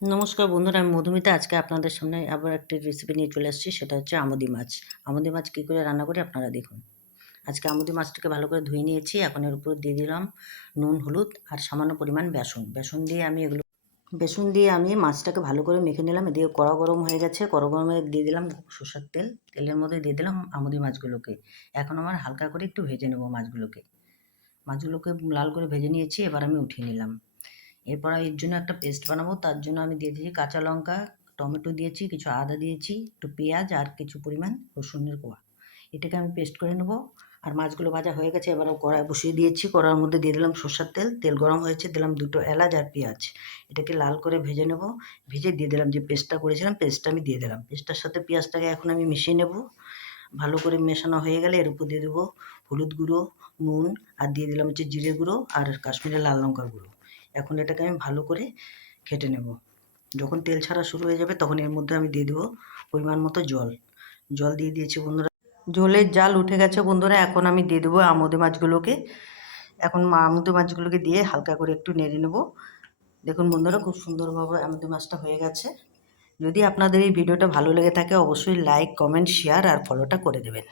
নমস্কার বন্ধুরা, আমি মধুমিতা। আজকে আপনাদের সামনে আবার একটি রেসিপি নিয়ে চলে আসছি। সেটা হচ্ছে আমুদি মাছ। আমুদি মাছ কী করে রান্না করি আপনারা দেখুন। আজকে আমুদি মাছটাকে ভালো করে ধুয়ে নিয়েছি। এখন এর উপর দিয়ে দিলাম নুন, হলুদ আর সামান্য পরিমাণ বেসন। বেসন দিয়ে আমি মাছটাকে ভালো করে মেখে নিলাম। এদিকে কড়া গরম হয়ে গেছে। কড়া গরমে দিয়ে দিলাম সরষের তেল। তেলের মধ্যে দিয়ে দিলাম আমুদি মাছগুলোকে। এখন আমার হালকা করে একটু ভেজে নেব মাছগুলোকে। মাছগুলোকে লাল করে ভেজে নিয়েছি। এবার আমি উঠিয়ে নিলাম। এরপর এর জন্য একটা পেস্ট বানাবো। তার জন্য আমি দিয়ে দিয়েছি কাঁচা লঙ্কা, টমেটো দিয়েছি, কিছু আদা দিয়েছি, একটু পেঁয়াজ আর কিছু পরিমাণ রসুনের কোয়া। এটাকে আমি পেস্ট করে নেব। আর মাছগুলো ভাজা হয়ে গেছে। এবার কড়াই বসিয়ে দিয়েছি। কড়ার মধ্যে দিয়ে দিলাম সরষের তেল। তেল গরম হয়েছে, দিলাম দুটো এলাচ আর পেঁয়াজ। এটাকে লাল করে ভেজে নেব। ভেজে দিয়ে দিলাম যে পেস্টটা করেছিলাম, পেস্টটা আমি দিয়ে দিলাম। পেস্টটার সাথে পেঁয়াজটাকে এখন আমি মিশিয়ে নেব। ভালো করে মেশানো হয়ে গেলে এর উপর দিয়ে দেবো হলুদ গুঁড়ো, নুন আর দিয়ে দিলাম হচ্ছে জিরে গুঁড়ো আর কাশ্মীরি লাল লঙ্কার গুঁড়ো। এখন এটাকে আমি ভালো করে ঘেঁটে নেব। যখন তেল ছাড়া শুরু হয়ে যাবে তখন এর মধ্যে আমি দিয়ে দেবো পরিমাণ মতো জল। জল দিয়ে দিয়েছি বন্ধুরা। জলের জাল উঠে গেছে বন্ধুরা। এখন আমি দিয়ে দেবো আমুদি মাছগুলোকে। এখন আমুদি মাছগুলোকে দিয়ে হালকা করে একটু নেড়ে নেব। দেখুন বন্ধুরা, খুব সুন্দরভাবে আমুদি মাছটা হয়ে গেছে। যদি আপনাদের এই ভিডিওটা ভালো লেগে থাকে অবশ্যই লাইক, কমেন্ট, শেয়ার আর ফলোটা করে দেবেন।